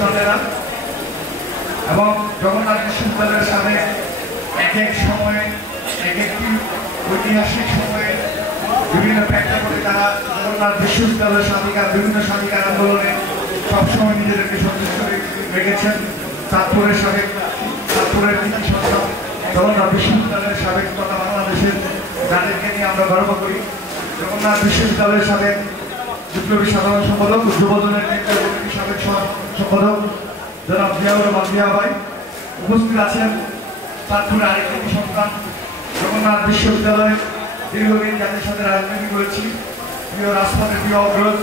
সন্তানেরা এবং জগন্নাথ বিশ্ববিদ্যালয়ের সামনে এক এক সময়ে এক একটি ঐতিহাসিক সময়ে বিভিন্ন প্রেক্ষাপটে তারা জগন্নাথ বিশ্ববিদ্যালয়ের স্বাধিকার বিভিন্ন স্বাধিকার আন্দোলনে সবসময় নিজেদেরকে সন্তুষ্ট রেখেছেন। চাঁদপুরের কৃতি সন্তান জগন্নাথ বিশ্ববিদ্যালয়ের সাবেক তথা বাংলাদেশের যাদেরকে নিয়ে আমরা গর্ব করি, জগন্নাথ বিশ্ববিদ্যালয়ের সাবেক বিপ্লবী সাধারণ সম্পাদক, যুবদলের নেতৃত্ব কমিটির সাবেক সম্পাদক জনাব জিয়াউর রহমান জিয়া ভাই উপস্থিত আছেন। চাঁদপুরের আরেকটি সন্তান জগন্নাথ বিশ্ববিদ্যালয় দীর্ঘদিন যাদের সাথে রাজনীতি করেছি, প্রিয় রাজপথের প্রিয় অগ্রজ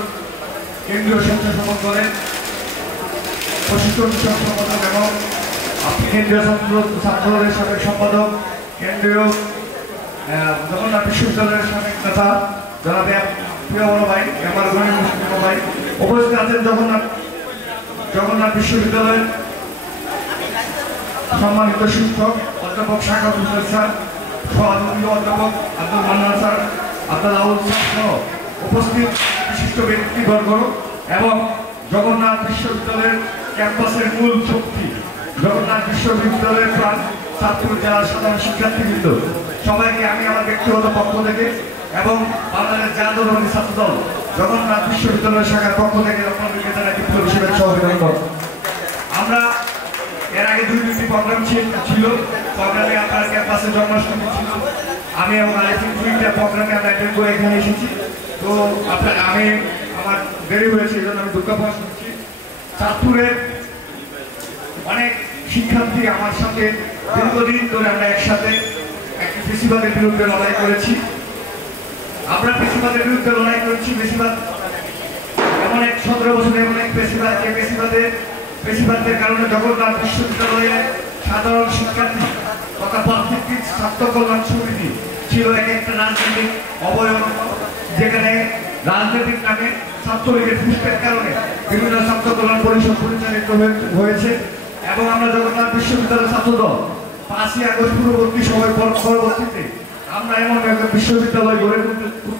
কেন্দ্রীয় স্বেচ্ছাসেবক দলের প্রশিক্ষণ বিষয়ক সম্পাদক এবং কেন্দ্রীয় ছাত্রদলের সাবেক সম্পাদক, কেন্দ্রীয় জগন্নাথ বিশ্ববিদ্যালয়ের সাবেক নেতা জনাব প্রিয় বড় ভাই আমার গণিত মুসলিম ভাই উপস্থিত আছেন। জগন্নাথ বিশ্ববিদ্যালয়ের সম্মানিত শিক্ষক অধ্যাপক শাখাত হোসেন স্যার, সহযোগী অধ্যাপক আব্দুল মান্নান স্যার, আব্দুল আউল স্যার সহ উপস্থিত বিশিষ্ট ব্যক্তিবর্গ এবং জগন্নাথ বিশ্ববিদ্যালয়ের ক্যাম্পাসের মূল শক্তি জগন্নাথ বিশ্ববিদ্যালয়ের প্রাণ চাঁদপুর জেলার সাধারণ শিক্ষার্থীবৃন্দ সবাইকে আমি আমার ব্যক্তিগত পক্ষ থেকে এবং বাংলাদেশ জাতীয়তাবাদী ছাত্রদল জগন্নাথ বিশ্ববিদ্যালয় শাখার পক্ষ থেকে আপনাদেরকে জানাই বিপ্লবী শুভেচ্ছা ও অভিনন্দন। আমরা এর আগে দুটি প্রোগ্রাম ছিল, প্রোগ্রামে আপনার ক্যাম্পাসে জন্মাষ্টমী ছিল, আমি এবং আরেকটি দুইটা প্রোগ্রামে আমরা অ্যাটেন্ড করে এখানে এসেছি। তো আমি আমার দেরি হয়েছে এই জন্য আমি দুঃখ প্রকাশ করছি। চাঁদপুরের অনেক শিক্ষার্থী আমার সাথে দীর্ঘদিন ধরে আমরা একসাথে একটি ফেসিবাদের বিরুদ্ধে লড়াই করেছি। আমরা ফেসিবাদের বিরুদ্ধে লড়াই করেছি। বেশিরভাগ এমন এক 17 বছর এমন এক ফেসিবাদ যে ফেসিবাদের কারণে জগন্নাথ বিশ্ববিদ্যালয়ের সাধারণ শিক্ষার্থী তথা প্রত্যেকটি ছাত্র কল্যাণ সমিতি ছিল এক একটা রাজনৈতিক অবয়ব, যেখানে রাজনৈতিক নামে ছাত্রলীগের পুষ্পের কারণে বিভিন্ন ছাত্র কল্যাণ পরিষদ পরিচালিত হয়েছে এবং আমরা জগন্নাথ বিশ্ববিদ্যালয়ের ছাত্রদল 5ই আগস্ট পূর্ববর্তী সময় পরবর্তীতে আমরা এমন একটা বিশ্ববিদ্যালয় গড়ে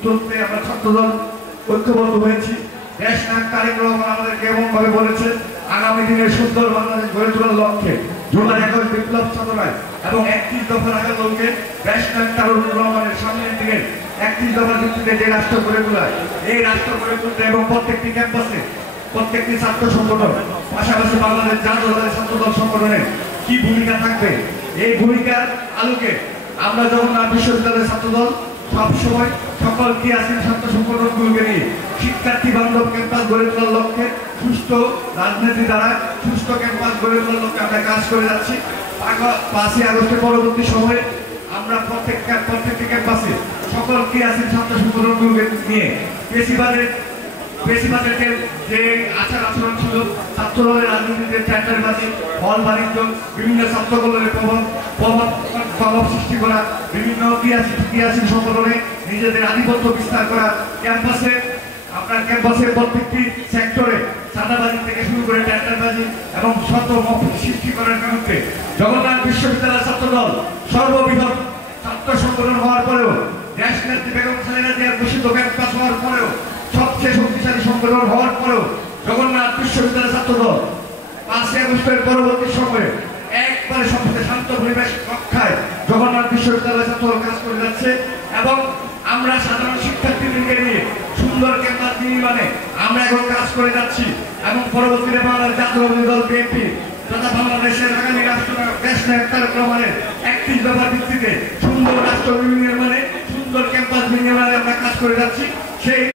তুলতে আমরা ছাত্রদল ঐক্যবদ্ধ হয়েছি। দেশ নায়ক তারেক রহমান আমাদেরকে এমনভাবে বলেছে আগামী দিনের সুন্দর বাংলাদেশ গড়ে তোলার লক্ষ্যে জুলাই 21 বিপ্লব সাধনায় এবং 31 দফার আগে লোকে দেশ নায়ক তারেক রহমানের সামনের দিকে 31 দফার ভিত্তিতে যে রাষ্ট্র গড়ে তোলায় এই রাষ্ট্র গড়ে তুলতে এবং প্রত্যেকটি ক্যাম্পাসে প্রত্যেকটি ছাত্র সংগঠন পাশাপাশি বাংলাদেশ জাতীয়তাবাদী ছাত্রদল সংগঠনের কি ভূমিকা থাকবে, এই ভূমিকার আলোকে আমরা জগন্নাথ বিশ্ববিদ্যালয়ের ছাত্রদল সবসময় সকল ক্রিয়াশীল ছাত্র সংগঠনগুলোকে নিয়ে শিক্ষার্থী বান্ধব ক্যাম্পাস গড়ে তোলার লক্ষ্যে সুস্থ রাজনীতি দ্বারা সুস্থ ক্যাম্পাস গড়ে তোলার লক্ষ্যে আমরা কাজ করে যাচ্ছি। 5ই আগস্টের পরবর্তী সময়ে আমরা প্রত্যেকটি ক্যাম্পাসে সকল ক্রিয়াশীল ছাত্র সংগঠনগুলোকে নিয়ে বেশিরভাগের যে আচার আচরণ ছিল ছাত্রদলের রাজনীতিতে টেন্ডারবাজি, হল বাণিজ্য, বিভিন্ন ছাত্র কল্যাণের প্রভাব সৃষ্টি করা, বিভিন্ন ক্রিয়াশীল সংগঠনে নিজেদের আধিপত্য বিস্তার করা, ক্যাম্পাসের প্রত্যেকটি সেক্টরে চাঁদাবাজি থেকে শুরু করে টেন্ডারবাজি এবং শত সৃষ্টি করার বিরুদ্ধে জগন্নাথ বিশ্ববিদ্যালয় ছাত্রদল সর্ববৃহৎ ছাত্র সংগঠন হওয়ার পরেও দেশ নেত্রী বেগম খালেদা জিয়ার ঘোষিত ক্যাম্পাস হওয়ার পরেও সবচেয়ে শক্তিশালী সংগঠন হওয়ার পরেও জগন্নাথ বিশ্ববিদ্যালয় ছাত্রদল 5ই আগস্টের পরবর্তী সময়ে একবারে সবচেয়ে শান্ত পরিবেশ রক্ষায় জগন্নাথ বিশ্ববিদ্যালয় ছাত্রদল কাজ করে যাচ্ছে এবং আমরা সাধারণ শিক্ষার্থীদেরকে নিয়ে সুন্দর ক্যাম্পাস নির্মাণে আমরা এখন কাজ করে যাচ্ছি এবং পরবর্তীতে বাংলাদেশ জাতীয়তাবাদী দল বিএনপি তথা বাংলাদেশের আগামী রাষ্ট্রনায়ক দেশ নায়ক তারেক রহমানের 31 দফার ভিত্তিতে সুন্দর রাষ্ট্র নির্মাণে সুন্দর ক্যাম্পাস নির্মাণে আমরা কাজ করে যাচ্ছি। সেই